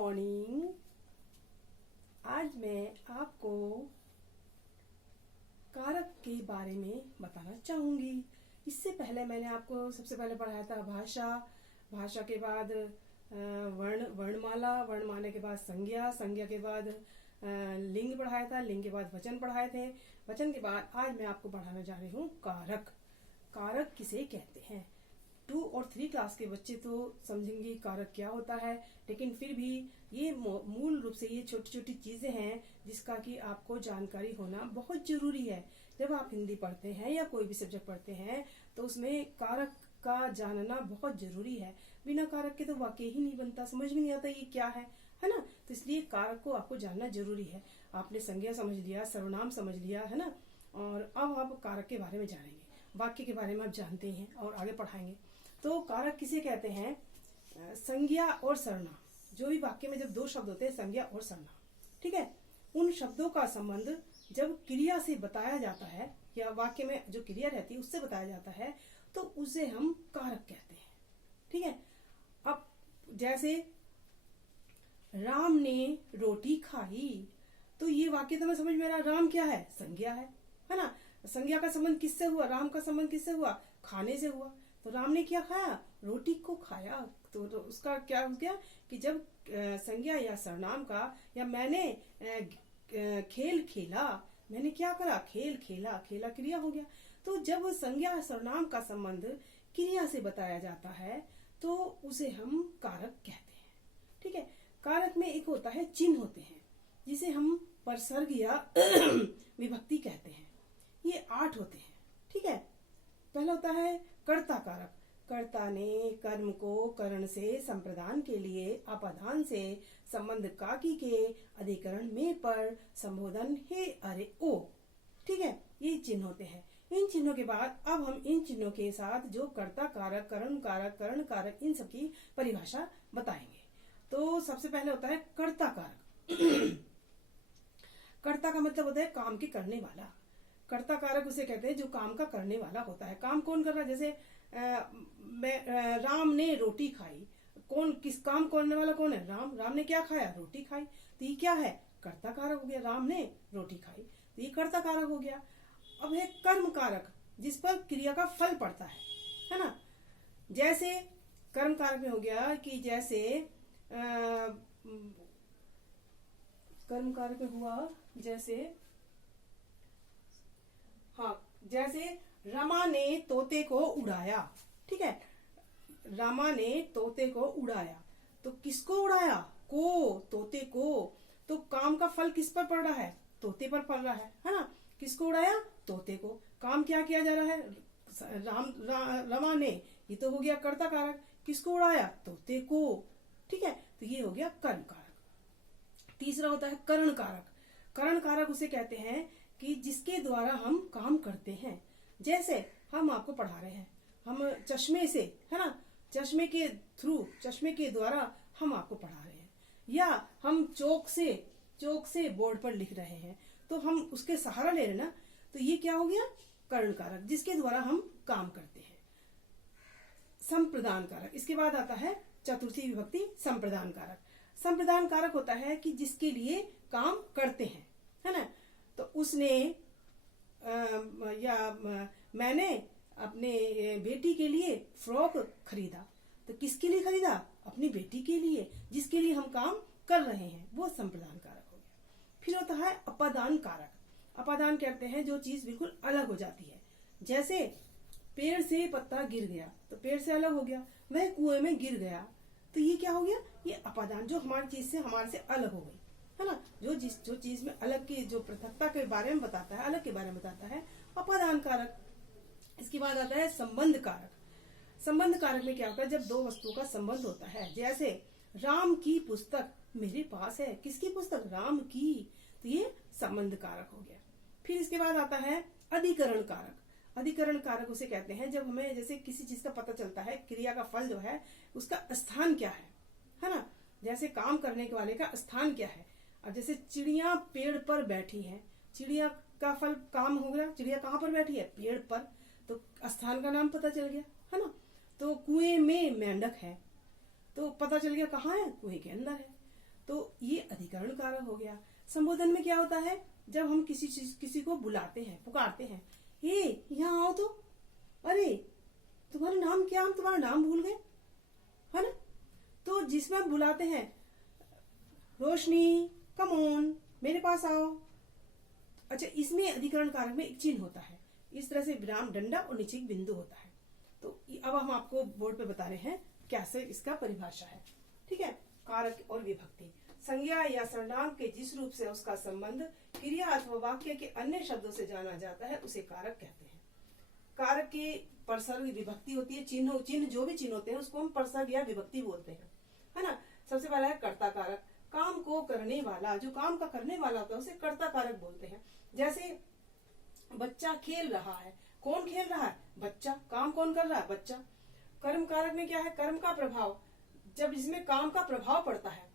Morning. आज मैं आपको कारक के बारे में बताना चाहूंगी। इससे पहले मैंने आपको सबसे पहले पढ़ाया था भाषा, भाषा के बाद वर्णमाला, वर्णमाला के बाद संज्ञा, संज्ञा के बाद लिंग पढ़ाया था, लिंग के बाद वचन पढ़ाए थे, वचन के बाद आज मैं आपको पढ़ाने जा रही हूँ कारक। कारक किसे कहते हैं? 2 और 3 क्लास के बच्चे तो समझेंगे कारक क्या होता है, लेकिन फिर भी ये मूल रूप से ये छोटी छोटी चीजें हैं जिसका कि आपको जानकारी होना बहुत जरूरी है। जब आप हिंदी पढ़ते हैं या कोई भी सब्जेक्ट पढ़ते हैं तो उसमें कारक का जानना बहुत जरूरी है। बिना कारक के तो वाक्य ही नहीं बनता, समझ में नहीं आता ये क्या है ना। तो इसलिए कारक को आपको जानना जरूरी है। आपने संज्ञा समझ लिया, सर्वनाम समझ लिया, है ना। और अब आप कारक के बारे में जानेंगे, वाक्य के बारे में आप जानते हैं और आगे पढ़ाएंगे। तो कारक किसे कहते हैं? संज्ञा और सर्वनाम, जो भी वाक्य में जब 2 शब्द होते हैं, संज्ञा और सर्वनाम, ठीक है, उन शब्दों का संबंध जब क्रिया से बताया जाता है या वाक्य में जो क्रिया रहती है उससे बताया जाता है तो उसे हम कारक कहते हैं, ठीक है। अब जैसे राम ने रोटी खाई, तो ये वाक्य तो मैं समझ में आ रहा, राम क्या है? संज्ञा है ना। संज्ञा का संबंध किससे हुआ? राम का संबंध किससे हुआ? खाने से हुआ। तो राम ने क्या खाया? रोटी को खाया। तो उसका क्या हो गया कि जब संज्ञा या सर्वनाम का, या मैंने खेल खेला, मैंने क्या करा? खेल खेला, खेला क्रिया हो गया। तो जब संज्ञा सर्वनाम का संबंध क्रिया से बताया जाता है तो उसे हम कारक कहते हैं, ठीक है। कारक में एक होता है चिन्ह होते हैं जिसे हम परसर्ग या विभक्ति कहते हैं। ये 8 होते हैं, ठीक है। पहला होता है कर्ता कारक। कर्ता ने कर्म को करण से संप्रदान के लिए अपादान से संबंध काकी के अधिकरण में पर संबोधन हे अरे ओ, ठीक है। ये चिन्ह होते हैं। इन चिन्हों के बाद अब हम इन चिन्हों के साथ जो कर्ता कारक, करण कारक, करण कारक, इन सब की परिभाषा बताएंगे। तो सबसे पहले होता है कर्ता कारक। कर्ता का मतलब होता है काम के करने वाला। कर्ता कारक उसे कहते हैं जो काम का करने वाला होता है। काम कौन कर रहा है? जैसे राम ने रोटी खाई, कौन किस काम करने वाला कौन है? राम। राम ने क्या खाया? रोटी खाई। तो ये क्या है? कर्ता कारक हो गया। राम ने रोटी खाई, तो ये कर्ता कारक हो गया। अब है कर्म कारक, जिस पर क्रिया का फल पड़ता है ना। जैसे कर्म कारक में हो गया कि जैसे कर्म कारक में हुआ जैसे, हाँ, जैसे रमा ने तोते को उड़ाया, ठीक है। रमा ने तोते को उड़ाया, तो किसको उड़ाया? को, तोते को। तो काम का फल किस पर पड़ रहा है? तोते पर पड़ रहा है ना। किसको उड़ाया? तोते को। काम क्या किया जा रहा है? रमा ने, ये तो हो गया कर्ता कारक। किसको उड़ाया? तोते को, ठीक है। तो ये हो गया कर्म कारक। तीसरा होता है करण कारक। करण कारक उसे कहते हैं कि जिसके द्वारा हम काम करते हैं। जैसे हम आपको पढ़ा रहे हैं, हम चश्मे से, है ना, चश्मे के थ्रू, चश्मे के द्वारा हम आपको पढ़ा रहे हैं। या हम चौक से बोर्ड पर लिख रहे हैं, तो हम उसके सहारा ले रहे हैं ना। तो ये क्या हो गया? करण कारक, जिसके द्वारा हम काम करते हैं। संप्रदान कारक, इसके बाद आता है चतुर्थी विभक्ति संप्रदान कारक। संप्रदान कारक होता है कि जिसके लिए काम करते हैं, है ना। तो उसने मैंने अपने बेटी के लिए फ्रॉक खरीदा, तो किसके लिए खरीदा? अपनी बेटी के लिए, जिसके लिए हम काम कर रहे हैं, वो संप्रदान कारक हो गया। फिर होता है अपादान कारक। अपादान कहते हैं जो चीज बिल्कुल अलग हो जाती है। जैसे पेड़ से पत्ता गिर गया, तो पेड़ से अलग हो गया। वह कुएं में गिर गया, तो ये क्या हो गया? ये अपादान, जो हमारी चीज से, हमारे से अलग हो गई, है ना। जो चीज में अलग की, जो पृथकता के बारे में बताता है, अलग के बारे में बताता है, अपादान कारक। इसके बाद आता है संबंध कारक। संबंध कारक में क्या होता है? जब 2 वस्तुओं का संबंध होता है। जैसे राम की पुस्तक मेरे पास है। किसकी पुस्तक? राम की। तो ये संबंध कारक हो गया। फिर इसके बाद आता है अधिकरण कारक। अधिकरण कारक उसे कहते हैं जब हमें जैसे किसी चीज का पता चलता है, क्रिया का फल जो है उसका स्थान क्या है ना। जैसे काम करने के वाले का स्थान क्या है। अब जैसे चिड़िया पेड़ पर बैठी है, चिड़िया का फल काम हो गया। चिड़िया कहाँ पर बैठी है? पेड़ पर। तो स्थान का नाम पता चल गया, है ना। तो कुएं में मेंढक है, तो पता चल गया कहाँ है? कुएं के अंदर है। तो ये अधिकरण कारक हो गया। संबोधन में क्या होता है, जब हम किसी को बुलाते हैं, पुकारते हैं, हे यहाँ आओ तो, अरे तुम्हारा नाम क्या, हम तुम्हारा नाम भूल गए, है ना। तो जिसमें हम बुलाते हैं, रोशनी कम ऑन, मेरे पास आओ। अच्छा, इसमें अधिकरण कारक में एक चिन्ह होता है, इस तरह से विराम दंडा और नीचे एक बिंदु होता है। तो अब हम आपको बोर्ड पे बता रहे हैं कैसे इसका परिभाषा है। ठीक है, कारक और विभक्ति। संज्ञा या सर्वनाम के जिस रूप से उसका संबंध क्रिया अथवा वाक्य के अन्य शब्दों से जाना जाता है उसे कारक कहते हैं। कारक की परसर्ग विभक्ति होती है, चिन्ह जो भी चिन्ह होते हैं उसको हम परसर्ग या विभक्ति बोलते हैं, है ना। सबसे पहला है कर्ता कारक, काम को करने वाला, जो काम का करने वाला होता है उसे कर्ता कारक बोलते हैं। जैसे बच्चा खेल रहा है, कौन खेल रहा है, बच्चा, काम कौन कर रहा है, बच्चा। कर्म कारक में क्या है, कर्म का प्रभाव, जब इसमें काम का प्रभाव पड़ता है।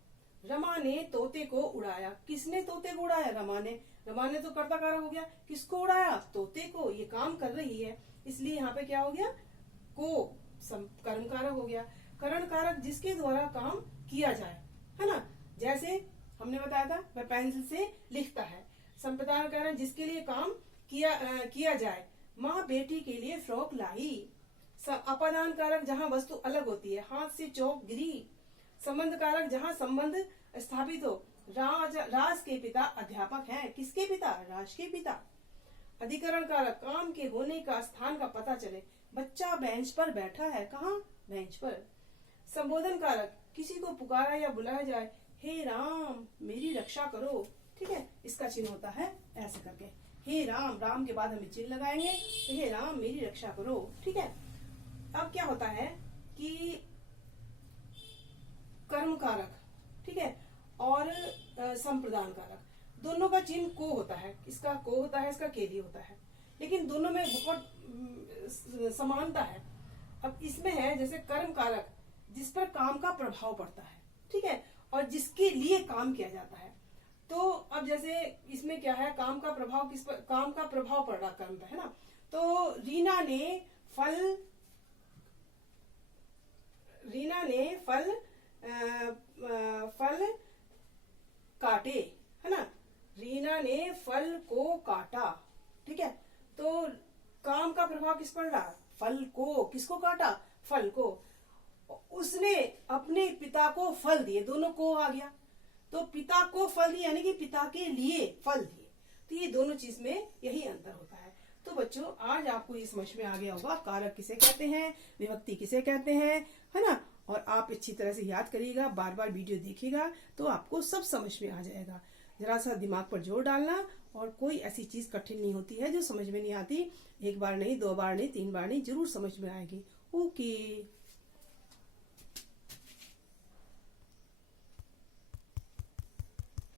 रमा ने तोते को उड़ाया, किसने तोते को उड़ाया, रमा ने। रमा ने तो कर्ता कारक हो गया, किसको उड़ाया, तोते को, ये काम कर रही है, इसलिए यहाँ पे क्या हो गया, को कर्म कारक हो गया। करण कारक, जिसके द्वारा काम किया जाए, है ना। जैसे हमने बताया था वह पेंसिल से लिखता है। संप्रदान कारक, जिसके लिए काम किया जाए, माँ बेटी के लिए फ्रॉक लाई। अपादान कारक, जहाँ वस्तु अलग होती है, हाथ से चौक गिरी। संबंध कारक, जहाँ संबंध स्थापित हो, राज के पिता अध्यापक हैं, किसके पिता, राज के पिता। अधिकरण कारक, काम के होने का स्थान का पता चले, बच्चा बेंच पर बैठा है, कहाँ, बेंच पर। संबोधन कारक, किसी को पुकारा या बुलाया जाए, हे राम मेरी रक्षा करो। ठीक है, इसका चिन्ह होता है ऐसे करके, हे राम, राम के बाद हम चिन्ह लगाएंगे, तो हे राम मेरी रक्षा करो। ठीक है, अब क्या होता है कि कर्म कारक, ठीक है, और संप्रदान कारक, दोनों का चिन्ह को होता है, इसका को होता है, इसका केली होता है, लेकिन दोनों में बहुत समानता है। अब इसमें है जैसे कर्म कारक, जिस पर काम का प्रभाव पड़ता है, ठीक है, और जिसके लिए काम किया जाता है। तो अब जैसे इसमें क्या है, काम का प्रभाव किस पर, काम का प्रभाव पड़ रहा कर्म पर, है ना। तो रीना ने फल काटे, है ना। रीना ने फल को काटा, ठीक है। तो काम का प्रभाव किस पर रहा, फल को, किसको काटा, फल को। उसने अपने पिता को फल दिए, दोनों को आ गया, तो पिता को फल दिए यानी कि पिता के लिए फल दिए। तो ये दोनों चीज में यही अंतर होता है। तो बच्चों, आज आपको ये समझ में आ गया होगा कारक किसे कहते हैं, विभक्ति किसे कहते हैं, है ना। और आप अच्छी तरह से याद करिएगा, बार बार वीडियो देखिएगा तो आपको सब समझ में आ जाएगा। जरा सा दिमाग पर जोर डालना, और कोई ऐसी चीज कठिन नहीं होती है जो समझ में नहीं आती। एक बार नहीं, 2 बार नहीं, 3 बार नहीं, जरूर समझ में आएगी। ओके।